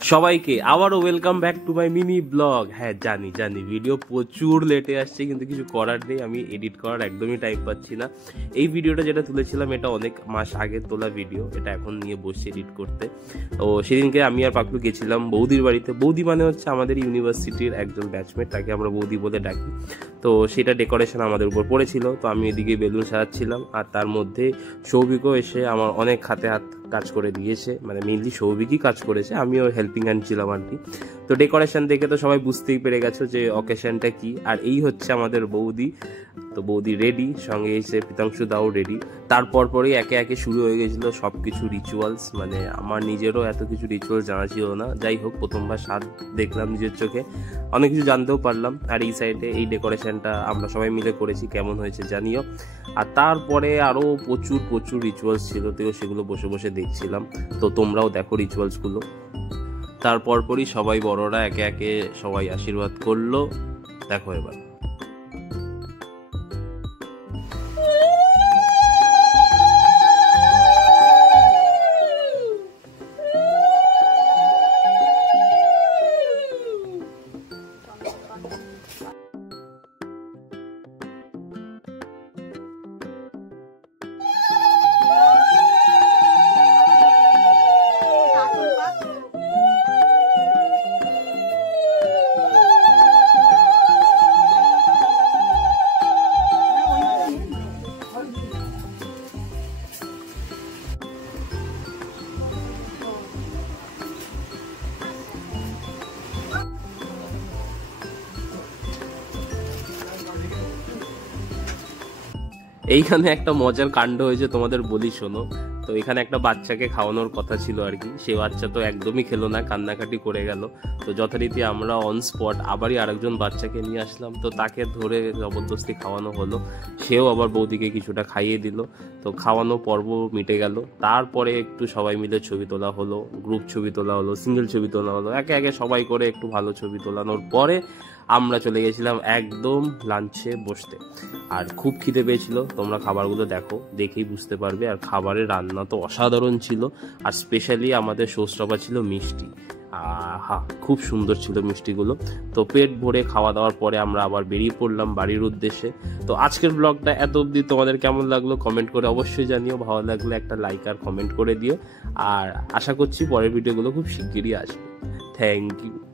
সবাইকে আবারও welcome back to my mini blog. হ্যাঁ জানি ভিডিও প্রচুর লেটে আসছে, কিন্তু কিছু করার নেই, আমি এডিট করার একদমই টাইম পাচ্ছি না। এই ভিডিওটা যেটা তুলেছিলাম এটা অনেক মাস আগে তোলা ভিডিও, এটা এখন নিয়ে বসছি এডিট করতে। তো সেদিনকে আমি আর পাকলু গেছিলাম বৌদির বাড়িতে। বৌদি মানে হচ্ছে আমাদের ইউনিভার্সিটির একজন ব্যাচমেট, তাকে আমরা বৌদি বলে ডাকি। তো সেটা ডেকোরেশন আমাদের উপর পড়েছিল, তো আমি এদিকে বেলুন সাজাচ্ছিলাম, আর তার মধ্যে সৌভিকও এসে আমার অনেক হাতে হাত কাজ করে দিয়েছে, মানে মেনলি সৌভিকই কাজ করেছে, আমিও হেল্পিং হ্যান্ড ছিলাম আর কি। তো ডেকোরেশন দেখে তো সবাই বুঝতেই পেরে গেছো যে অকেশনটা কি। আর এই হচ্ছে আমাদের বৌদি। তো বৌদি রেডি, সঙ্গে এসে পিতাংশু দাও রেডি। তারপর পরেই একে একে শুরু হয়ে গেছিলো সব কিছু রিচুয়ালস, মানে আমার নিজেরও এত কিছু রিচুয়ালস জানা ছিল না। যাই হোক, প্রথমবার স্বাদ দেখলাম নিজের চোখে, অনেক কিছু জানতেও পারলাম। আর এই সাইডে এই ডেকোরেশনটা আমরা সবাই মিলে করেছি, কেমন হয়েছে জানিও। আর তারপরে আরও প্রচুর রিচুয়ালস ছিল, তো সেগুলো বসে বসে দেখছিলাম। তো তোমরাও দেখো রিচুয়ালসগুলো। তারপর পরই সবাই বড়রা একে একে সবাই আশীর্বাদ করলো। দেখো এবার এইখানে একটা মজার কাণ্ড হয়েছে, তোমাদের বলি শোনো। তো এখানে একটা বাচ্চাকে খাওয়ানোর কথা ছিল আর কি, সে বাচ্চা তো একদমই খেলো না, কান্নাকাটি করে গেল। তো যথারীতি আমরা অন স্পট আবারই আরেকজন বাচ্চাকে নিয়ে আসলাম, তো তাকে ধরে জবরদস্তি খাওয়ানো হলো। সেও আবার বৌদিকে কিছুটা খাইয়ে দিল। তো খাওয়ানো পর্ব মিটে গেল। তারপরে একটু সবাই মিলে ছবি তোলা হলো, গ্রুপ ছবি তোলা হলো, সিঙ্গেল ছবি তোলা হলো, একে একে সবাই করে একটু ভালো ছবি তোলানোর পরে আমরা চলে গেছিলাম একদম লাঞ্চে বসতে। আর খুব খিদে পেয়েছিল, তোমরা খাবারগুলো দেখো, দেখেই বুঝতে পারবে। আর খাবারের রান্না তো অসাধারণ ছিল, আর স্পেশালি আমাদের শোস্টপা ছিল মিষ্টি। হা, খুব সুন্দর ছিল মিষ্টিগুলো। তো পেট ভরে খাওয়া দাওয়ার পরে আমরা আবার বেরিয়ে পড়লাম বাড়ির উদ্দেশ্যে। তো আজকের ব্লগটা এত অবধি তোমাদের কেমন লাগলো কমেন্ট করে অবশ্যই জানিও। ভালো লাগলে একটা লাইক আর কমেন্ট করে দিও। আর আশা করছি পরের ভিডিওগুলো খুব শিগগিরই আসবে। Thank you.